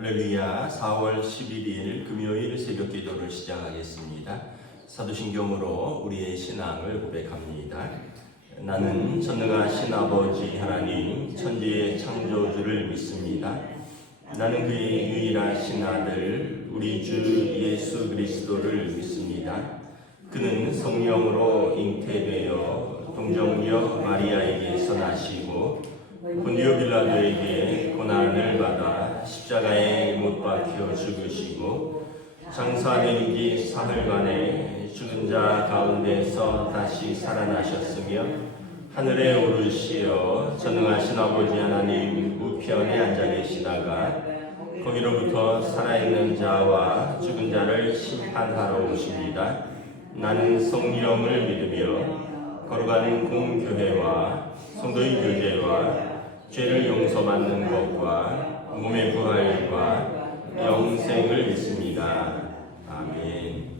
할렐루야. 4월 11일 금요일 새벽 기도를 시작하겠습니다. 사도신경으로 우리의 신앙을 고백합니다. 나는 전능하신 아버지 하나님 천지의 창조주를 믿습니다. 나는 그의 유일하신 아들 우리 주 예수 그리스도를 믿습니다. 그는 성령으로 잉태되어 동정녀 마리아에게서 나시고 본디오 빌라도에게 고난을 받아 십자가에 못 박혀 죽으시고 장사된 지 사흘간에 죽은 자 가운데서 다시 살아나셨으며 하늘에 오르시어 전능하신 아버지 하나님 우편에 앉아 계시다가 거기로부터 살아있는 자와 죽은 자를 심판하러 오십니다. 나는 성령을 믿으며 거룩한 공교회와 성도의 교제와 죄를 용서받는 것과 몸의 부활과 영생을 믿습니다. 아멘.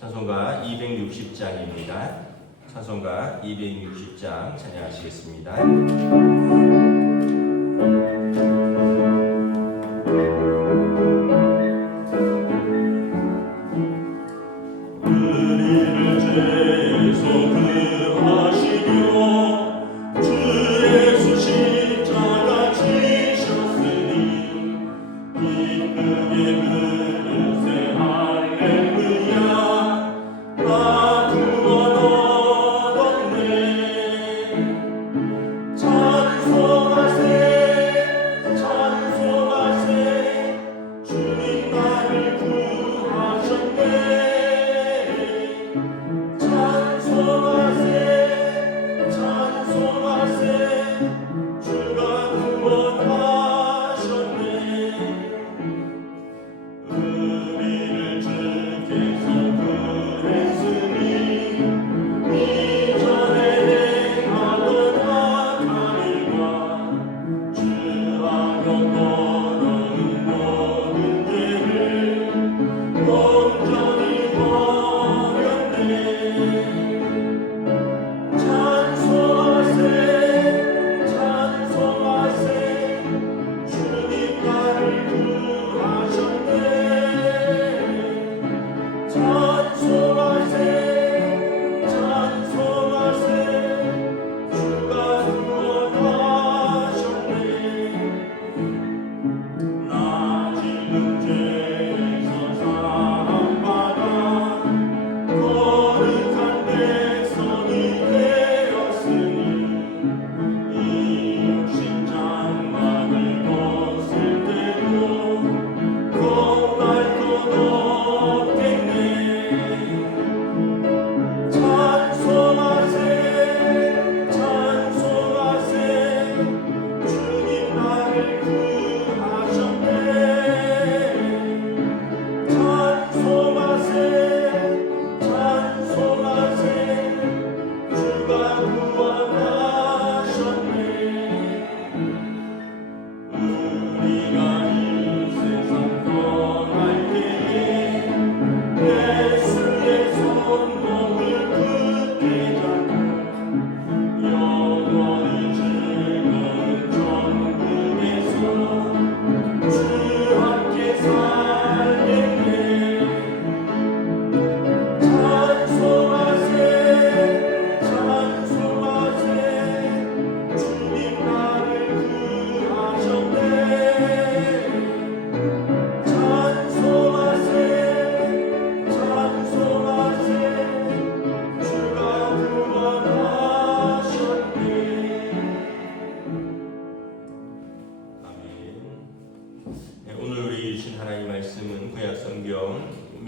찬송가 260장입니다. 찬송가 260장 찬양하시겠습니다.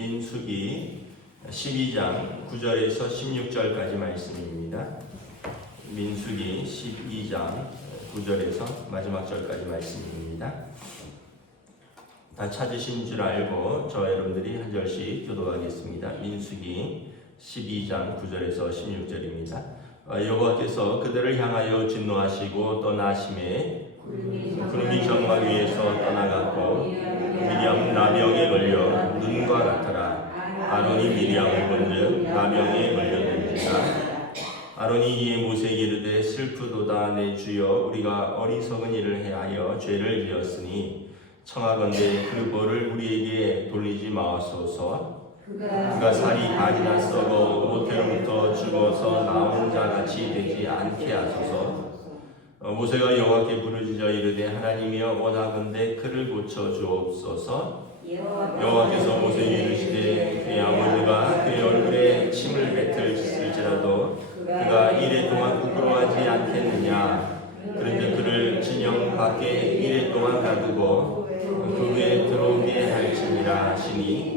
민수기 12장 9절에서 16절까지 말씀입니다. 민수기 12장 9절에서 마지막 절까지 말씀입니다. 다 찾으신 줄 알고 저와 여러분들이 한 절씩 교도하겠습니다. 민수기 12장 9절에서 16절입니다. 여호와께서 그들을 향하여 진노하시고 떠나심에 구름이 정막 위에서 떠나갔고 미리암 나병에 걸려 눈과 같더라. 아론이 미리암을 본즉 나병에 걸렸는지라. 아론이 이에 모세에게 이르되 슬프도다 내 주여 우리가 어리석은 일을 해하여 죄를 지었으니 청하건대 그 벌을 우리에게 돌리지 마옵소서. 그가 살이 반이나 썩어 모태로부터 죽어서 나온 자같이 되지 않게 하소서. 모세가 여호와께 부르짖어 이르되 하나님이여 원하건대 그를 고쳐 주옵소서. 여호와께서 모세에게 이르시되 그의 아버지가 그의 얼굴에 침을 뱉을지라도 그가 이레 동안 부끄러워하지 않겠느냐. 그런데 그를 진영 밖에 이레 동안 놔두고 그 후에 들어오게 할지니라 하시니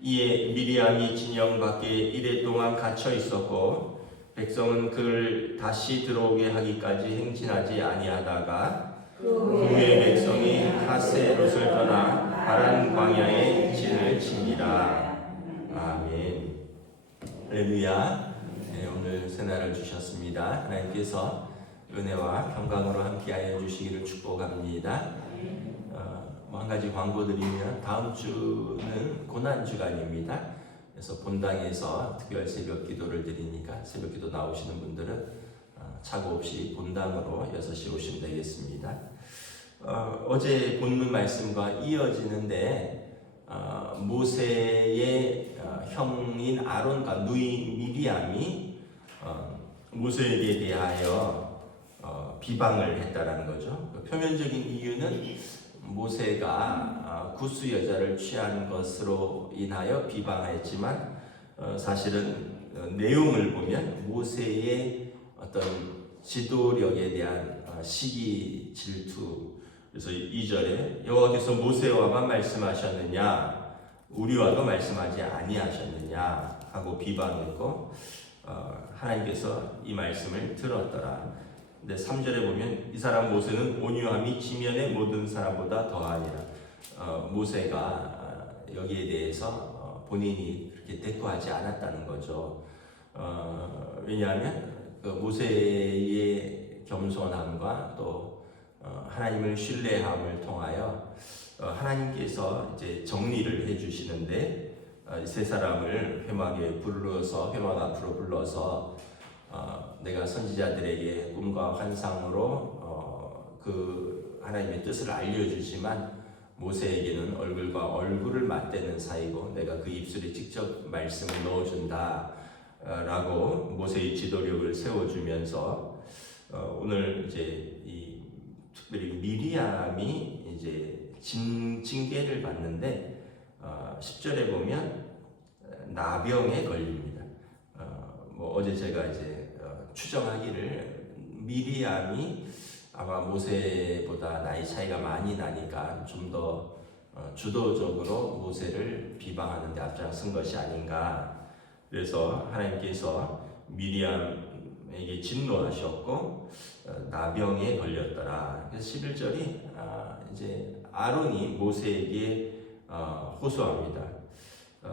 이에 미리암이 진영 밖에 이레 동안 갇혀 있었고 백성은 그를 다시 들어오게 하기까지 행진하지 아니하다가 그 후에 백성이 하세롯을 떠나 파란 광야에 진을 치니라. 아멘. 할렐루야. 네, 오늘 새날을 주셨습니다. 하나님께서 은혜와 평강으로 함께하여 주시기를 축복합니다. 한 가지 광고 드리면 다음 주는 고난주간입니다. 그래서 본당에서 특별 새벽 기도를 드리니까 새벽 기도 나오시는 분들은 착오 없이 본당으로 6시 오시면 되겠습니다. 어제 본문 말씀과 이어지는데 모세의 형인 아론과 누이 미리암이 모세에게 대하여 비방을 했다라는 거죠. 표면적인 이유는 모세가 구스 여자를 취한 것으로 인하여 비방했지만 사실은 내용을 보면 모세의 어떤 지도력에 대한 시기 질투. 그래서 2절에 여호와께서 모세와만 말씀하셨느냐 우리와도 말씀하지 아니하셨느냐 하고 비방했고 하나님께서 이 말씀을 들었더라. 근데 3절에 보면 이 사람 모세는 온유함이 지면의 모든 사람보다 더하니라. 모세가 여기에 대해서 본인이 그렇게 대꾸하지 않았다는 거죠. 왜냐하면 그 모세의 겸손함과 또 하나님을 신뢰함을 통하여 하나님께서 이제 정리를 해주시는데 세 사람을 회막 앞으로 불러서 내가 선지자들에게 꿈과 환상으로 그 하나님의 뜻을 알려주지만 모세에게는 얼굴과 얼굴을 맞대는 사이고 내가 그 입술에 직접 말씀을 넣어준다 라고 모세의 지도력을 세워주면서 오늘 이제 이 특별히 미리암이 이제 징계를 받는데 10절에 보면 나병에 걸립니다. 어제 제가 이제 추정하기를 미리암이 아마 모세보다 나이 차이가 많이 나니까 좀 더 주도적으로 모세를 비방하는 데 앞장선 것이 아닌가. 그래서 하나님께서 미리암에게 진노하셨고 나병에 걸렸더라. 그래서 11절이 이제 아론이 모세에게 호소합니다.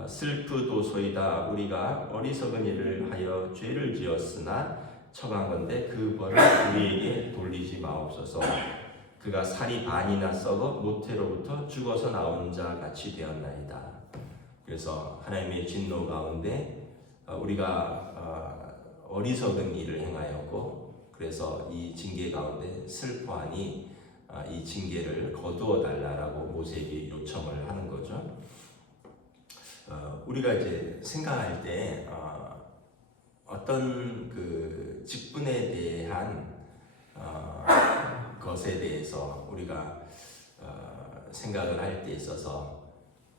슬프도소이다. 우리가 어리석은 일을 하여 죄를 지었으나 청한건대 그 벌을 우리에게 돌리지 마옵소서. 그가 살이 반이나 썩어 모태로부터 죽어서 나온 자 같이 되었나이다. 그래서 하나님의 진노 가운데 우리가 어리석은 일을 행하였고 그래서 이 징계 가운데 슬퍼하니 이 징계를 거두어 달라라고 모세에게 요청을 하는 거죠. 우리가 이제 생각할 때 어떤 그 직분에 대한 것에 대해서 우리가 생각을 할 때 있어서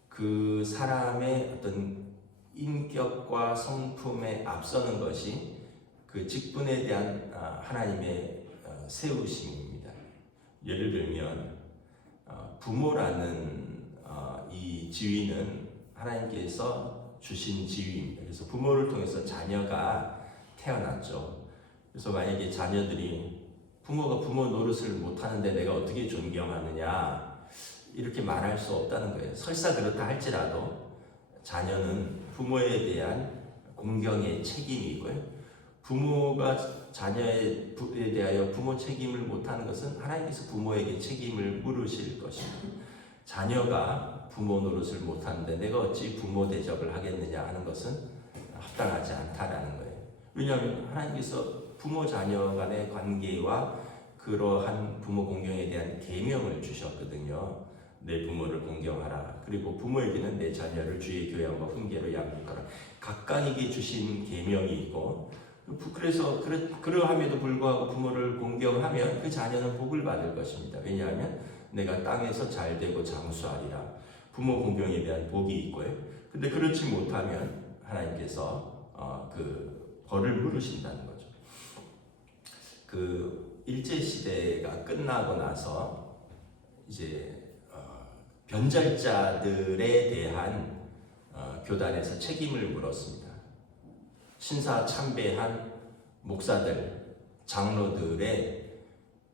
그 사람의 어떤 인격과 성품에 앞서는 것이 그 직분에 대한 하나님의 세우심입니다. 예를 들면 부모라는 이 지위는 하나님께서 주신 지위입니다. 그래서 부모를 통해서 자녀가 태어났죠. 그래서 만약에 자녀들이 부모가 부모 노릇을 못하는데 내가 어떻게 존경하느냐 이렇게 말할 수 없다는 거예요. 설사 그렇다 할지라도 자녀는 부모에 대한 공경의 책임이고요. 부모가 자녀에 대하여 부모 책임을 못하는 것은 하나님께서 부모에게 책임을 물으실 것입니다. 자녀가 부모 노릇을 못하는데 내가 어찌 부모 대접을 하겠느냐 하는 것은 합당하지 않다라는 거예요. 왜냐하면 하나님께서 부모 자녀 간의 관계와 그러한 부모 공경에 대한 계명을 주셨거든요. 내 부모를 공경하라. 그리고 부모에게는 내 자녀를 주의 교양과 훈계로 양육하라. 각각에게 주신 계명이 있고, 그래서 그러함에도 불구하고 부모를 공경하면 그 자녀는 복을 받을 것입니다. 왜냐하면 내가 땅에서 잘 되고 장수하리라. 부모 공경에 대한 복이 있고요. 근데 그렇지 못하면 하나님께서 그 벌을 물으신다는 거죠. 그 일제 시대가 끝나고 나서 이제 변절자들에 대한 교단에서 책임을 물었습니다. 신사 참배한 목사들, 장로들의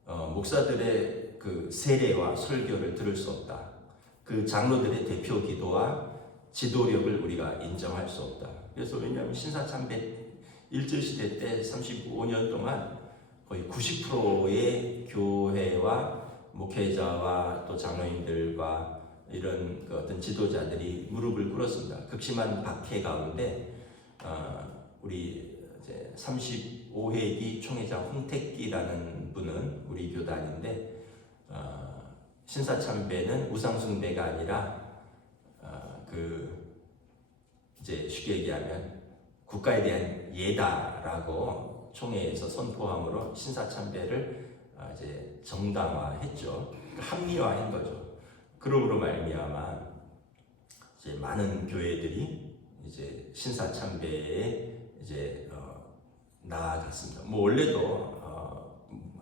목사들의 그 세례와 설교를 들을 수 없다. 그 장로들의 대표 기도와 지도력을 우리가 인정할 수 없다. 그래서 왜냐하면 신사 참배 일제 시대 때 35년 동안 거의 90%의 교회와 목회자와 또 장로님들과 이런 그 어떤 지도자들이 무릎을 꿇었습니다. 극심한 박해 가운데 우리 이제 35회기 총회장 홍택기라는 분은 우리 교단인데 신사참배는 우상숭배가 아니라 그 이제 쉽게 얘기하면 국가에 대한 예다라고 총회에서 선포함으로 신사참배를 이제 정당화했죠. 합리화한 거죠. 그러므로 말미암아 이제 많은 교회들이 이제 신사참배에 이제 나아갔습니다. 뭐 원래도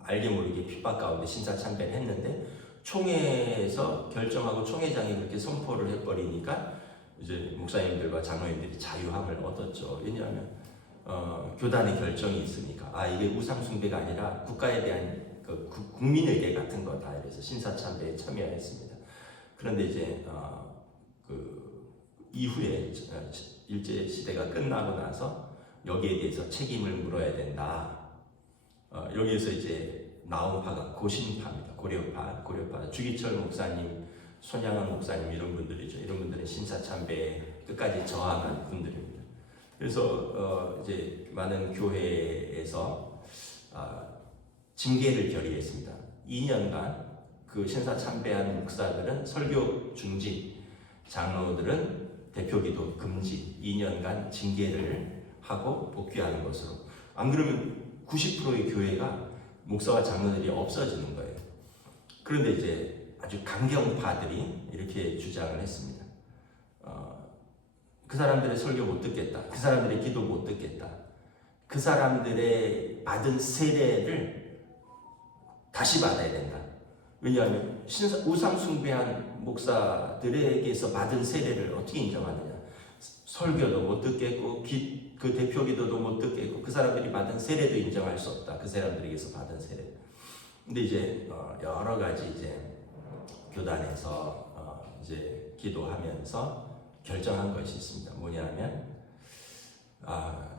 알게 모르게 핍박 가운데 신사참배를 했는데 총회에서 결정하고 총회장이 그렇게 선포를 해버리니까 이제 목사님들과 장로님들이 자유함을 얻었죠. 왜냐하면 교단의 결정이 있으니까 이게 우상숭배가 아니라 국가에 대한 그 국민의례 같은 거다. 그래서 신사참배에 참여했습니다. 그런데 이제 그 이후에 일제 시대가 끝나고 나서 여기에 대해서 책임을 물어야 된다. 여기에서 이제 나온 파가 고신파입니다. 고려파 주기철 목사님, 손양원 목사님 이런 분들이죠. 이런 분들은 신사참배에 끝까지 저항한 분들입니다. 그래서 이제 많은 교회에서 징계를 결의했습니다. 2년간 그 신사참배한 목사들은 설교 중지, 장로들은 대표기도 금지, 2년간 징계를 하고 복귀하는 것으로. 안 그러면 90%의 교회가 목사와 장로들이 없어지는 거예요. 그런데 이제 아주 강경파들이 이렇게 주장을 했습니다. 그 사람들의 설교 못 듣겠다. 그 사람들의 기도 못 듣겠다. 그 사람들의 받은 세례를 다시 받아야 된다. 왜냐하면 우상숭배한 목사들에게서 받은 세례를 어떻게 인정하느냐. 설교도 못 듣겠고 그 대표 기도도 못 듣겠고 그 사람들이 받은 세례도 인정할 수 없다. 그 사람들에게서 받은 세례. 근데 이제 여러 가지 이제 교단에서 이제 기도하면서 결정한 것이 있습니다. 뭐냐면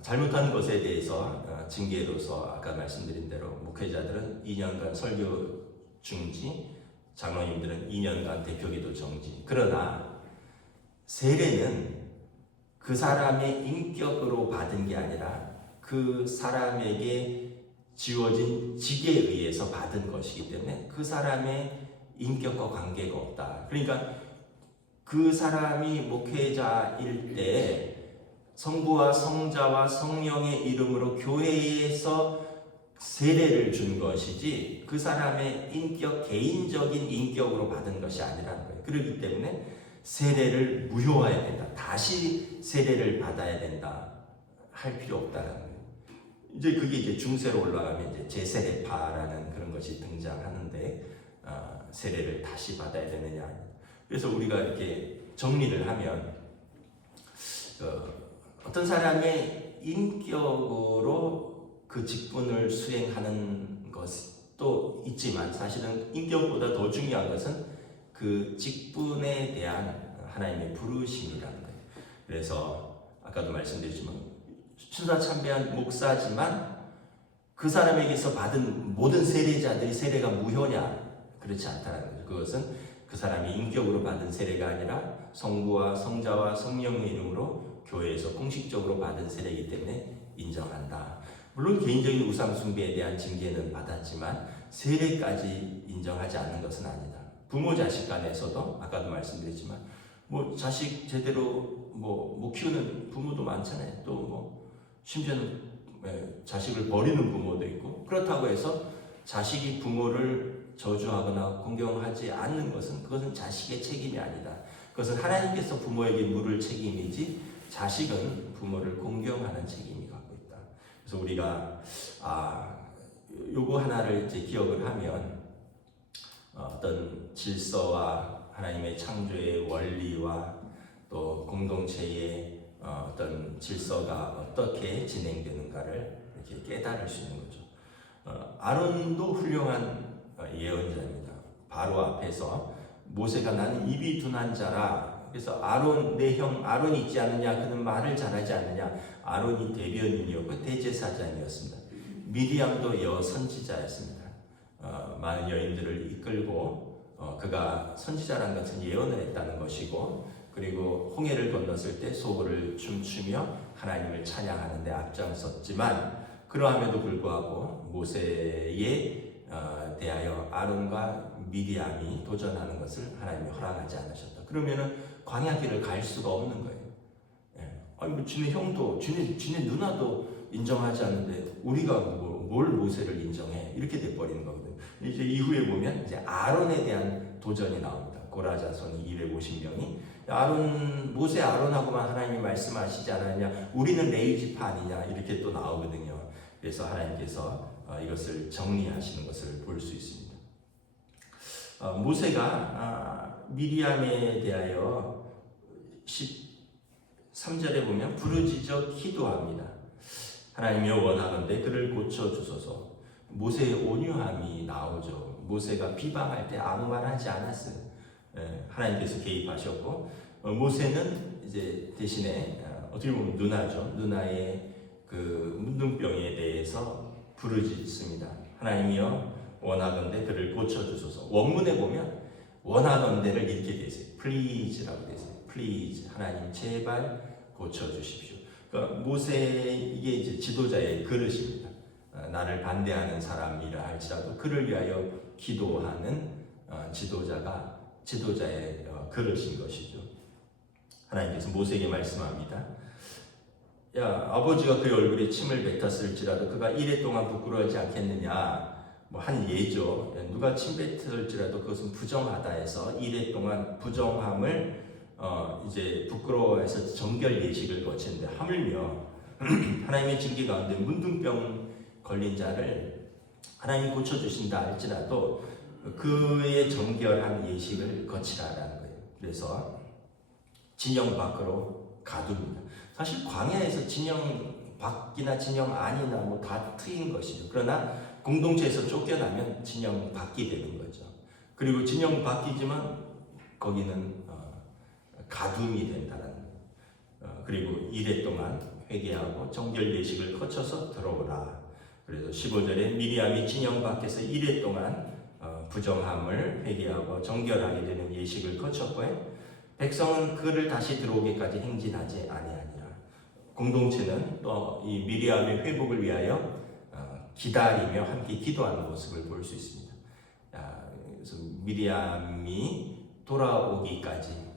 잘못한 것에 대해서 징계로서 아까 말씀드린 대로 목회자들은 2년간 설교 중지, 장로님들은 2년간 대표기도 정지. 그러나 세례는 그 사람의 인격으로 받은 게 아니라 그 사람에게 지워진 직에 의해서 받은 것이기 때문에 그 사람의 인격과 관계가 없다. 그러니까 그 사람이 목회자일 때 성부와 성자와 성령의 이름으로 교회에서 세례를 준 것이지 그 사람의 인격, 개인적인 인격으로 받은 것이 아니라는 거예요. 그렇기 때문에 세례를 무효화해야 된다. 다시 세례를 받아야 된다. 할 필요 없다는 거예요. 이제 그게 이제 중세로 올라가면 이제 제세례파라는 그런 것이 등장하는데 세례를 다시 받아야 되느냐. 그래서 우리가 이렇게 정리를 하면 어떤 사람의 인격으로 그 직분을 수행하는 것도 있지만 사실은 인격보다 더 중요한 것은 그 직분에 대한 하나님의 부르심이라는 거예요. 그래서 아까도 말씀드렸지만 신사참배한 목사지만 그 사람에게서 받은 모든 세례자들이 세례가 무효냐? 그렇지 않다는 거죠. 그것은 그 사람이 인격으로 받은 세례가 아니라 성부와 성자와 성령의 이름으로 교회에서 공식적으로 받은 세례이기 때문에 인정한다. 물론 개인적인 우상 숭배에 대한 징계는 받았지만 세례까지 인정하지 않는 것은 아니다. 부모 자식 간에서도 아까도 말씀드렸지만 뭐 자식 제대로 못 키우는 부모도 많잖아요. 또 뭐 심지어는 자식을 버리는 부모도 있고, 그렇다고 해서 자식이 부모를 저주하거나 공경하지 않는 것은 그것은 자식의 책임이 아니다. 그것은 하나님께서 부모에게 물을 책임이지 자식은 부모를 공경하는 책임이 갖고 있다. 그래서 우리가 요거 하나를 이제 기억을 하면 어떤 질서와 하나님의 창조의 원리와 또 공동체의 어떤 질서가 어떻게 진행되는가를 이렇게 깨달을 수 있는 거죠. 아론도 훌륭한 예언자입니다. 바로 앞에서 모세가 나는 입이 둔한 자라. 그래서 아론 내 형 아론이 있지 않느냐, 그는 말을 잘하지 않느냐. 아론이 대변인이었고 대제사장이었습니다. 미디암도 여선지자였습니다. 많은 여인들을 이끌고 그가 선지자라는 것은 예언을 했다는 것이고, 그리고 홍해를 건넜을 때 소호를 춤추며 하나님을 찬양하는 데 앞장섰지만, 그러함에도 불구하고 모세에 대하여 아론과 미디암이 도전하는 것을 하나님이 허락하지 않으셨다. 그러면은 광야길을 갈 수가 없는 거예요. 아니 뭐 지네 형도 지네 누나도 인정하지 않는데 우리가 뭘 모세를 인정해, 이렇게 돼버리는 거거든요. 이제 이후에 보면 이제 아론에 대한 도전이 나옵니다. 고라 자손이 250명이 모세 아론하고만 하나님이 말씀하시지 않았냐, 우리는 레위 지파 아니냐, 이렇게 또 나오거든요. 그래서 하나님께서 이것을 정리하시는 것을 볼 수 있습니다. 모세가 미리암에 대하여 13절에 보면 부르짖어 기도합니다. 하나님이여 원하건대 그를 고쳐주소서. 모세의 온유함이 나오죠. 모세가 비방할 때 아무 말 하지 않았어요. 하나님께서 개입하셨고, 모세는 이제 대신에 어떻게 보면 누나죠. 누나의 그 문둥병에 대해서 부르짖습니다. 하나님이여 원하건대 그를 고쳐주소서. 원문에 보면 원하건대를 이렇게 되세요. Please라고 되세요. Please, 하나님 제발 고쳐주십시오. 그러니까 모세, 이게 이제 지도자의 그릇입니다. 나를 반대하는 사람이라 할지라도 그를 위하여 기도하는 지도자의 그릇인 것이죠. 하나님께서 모세에게 말씀합니다. 야, 아버지가 그의 얼굴에 침을 뱉었을지라도 그가 이래 동안 부끄러워하지 않겠느냐. 한 예죠. 누가 침 뱉을지라도 그것은 부정하다 해서 이래 동안 부정함을 이제 부끄러워해서 정결 예식을 거치는데, 하물며 하나님의 징계 가운데 문둥병 걸린 자를 하나님이 고쳐주신다 할지라도 그의 정결한 예식을 거치라라는 거예요. 그래서 진영 밖으로 가둡니다. 사실 광야에서 진영 밖이나 진영 안이나 뭐 다 트인 것이죠. 그러나 공동체에서 쫓겨나면 진영 밖이 되는 거죠. 그리고 진영 밖이지만 거기는 가둠이 된다는 거예요. 그리고 이래 동안 회개하고 정결 예식을 거쳐서 들어오라. 그래서 15절에 미리암이 진영 밖에서 이래 동안 부정함을 회개하고 정결하게 되는 예식을 거쳤고요. 백성은 그를 다시 들어오기까지 행진하지 아니하니라. 공동체는 또 이 미리암의 회복을 위하여 기다리며 함께 기도하는 모습을 볼 수 있습니다. 그래서 미리암이 돌아오기까지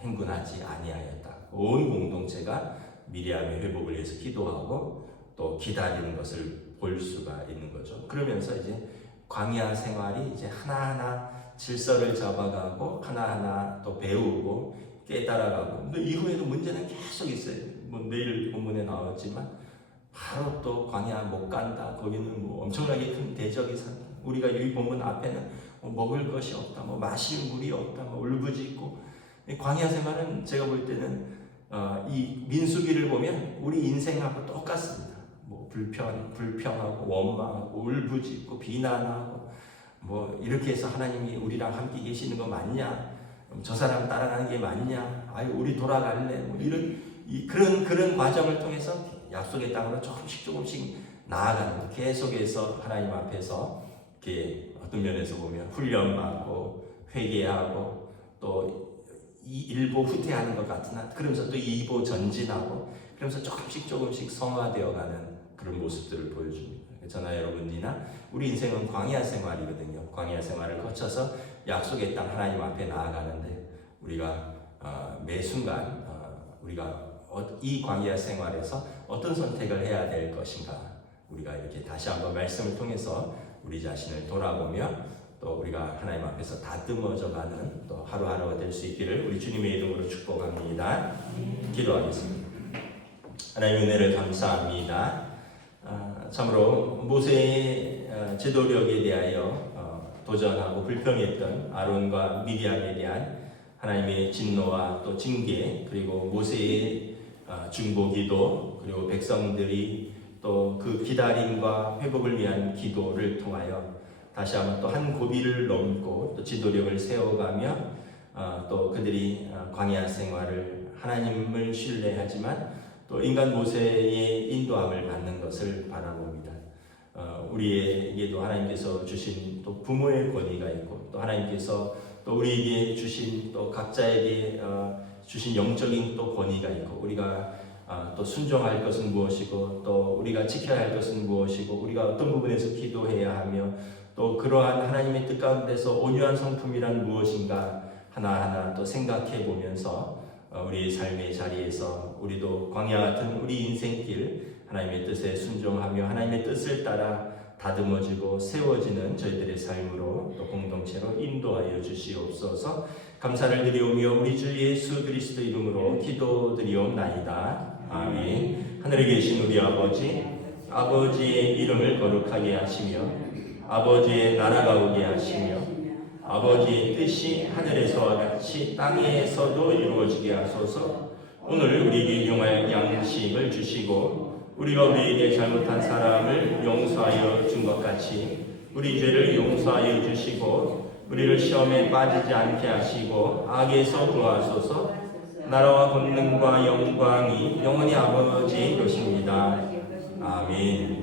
행군하지 아니하였다. 온 공동체가 미리암의 회복을 위해서 기도하고 또 기다리는 것을 볼 수가 있는 거죠. 그러면서 이제 광야 생활이 이제 하나하나 질서를 잡아가고 하나하나 또 배우고 깨달아가고, 근데 이후에도 문제는 계속 있어요. 내일 본문에 나왔지만 바로 또 광야 못 간다. 거기는 엄청나게 큰 대적이 산다. 우리가 이 본문 앞에는 먹을 것이 없다, 마실 물이 없다, 울부짖고. 광야 생활은 제가 볼 때는 이 민수기를 보면 우리 인생하고 똑같습니다. 불평하고 원망하고 울부짖고 비난하고 이렇게 해서 하나님이 우리랑 함께 계시는 거 맞냐? 저 사람 따라가는 게 맞냐? 아유 우리 돌아갈래? 그런 과정을 통해서 약속의 땅으로 조금씩 나아가는 거. 계속해서 하나님 앞에서 이렇게 어떤 면에서 보면 훈련받고 회개하고 또 일보 후퇴하는 것 같으나 그러면서 또 이보 전진하고 그러면서 조금씩 성화되어가는 그런 모습들을 보여줍니다. 저나 여러분이나 우리 인생은 광야 생활이거든요. 광야 생활을 거쳐서 약속의 땅 하나님 앞에 나아가는데 우리가 매 순간 우리가 이 광야 생활에서 어떤 선택을 해야 될 것인가, 우리가 이렇게 다시 한번 말씀을 통해서 우리 자신을 돌아보며 또 우리가 하나님 앞에서 다듬어져가는 또 하루하루가 될 수 있기를 우리 주님의 이름으로 축복합니다. 기도하겠습니다. 하나님 은혜를 감사합니다. 참으로 모세의 제도력에 대하여 도전하고 불평했던 아론과 미디안에 대한 하나님의 진노와 또 징계, 그리고 모세의 중보기도, 그리고 백성들이 또 그 기다림과 회복을 위한 기도를 통하여 다시 한번 또 한 고비를 넘고 또 지도력을 세워가며 또 그들이 광야 생활을 하나님을 신뢰하지만 또 인간 모세의 인도함을 받는 것을 바라봅니다. 우리에게도 하나님께서 주신 또 부모의 권위가 있고 또 하나님께서 또 우리에게 주신 또 각자에게 주신 영적인 또 권위가 있고 우리가 또 순종할 것은 무엇이고 또 우리가 지켜야 할 것은 무엇이고 우리가 어떤 부분에서 기도해야 하며 또 그러한 하나님의 뜻 가운데서 온유한 성품이란 무엇인가 하나하나 또 생각해 보면서 우리의 삶의 자리에서 우리도 광야 같은 우리 인생길 하나님의 뜻에 순종하며 하나님의 뜻을 따라 다듬어지고 세워지는 저희들의 삶으로 또 공동체로 인도하여 주시옵소서. 감사를 드리오며 우리 주 예수 그리스도 이름으로 기도드리옵나이다. 아멘. 하늘에 계신 우리 아버지, 아버지의 이름을 거룩하게 하시며 아버지의 나라가 오게 하시며 아버지의 뜻이 하늘에서와 같이 땅에서도 이루어지게 하소서. 오늘 우리에게 용할 양식을 주시고 우리가 우리에게 잘못한 사람을 용서하여 준 것 같이 우리 죄를 용서하여 주시고 우리를 시험에 빠지지 않게 하시고 악에서 구하소서. 나라와 권능과 영광이 영원히 아버지의 것입니다. 아멘.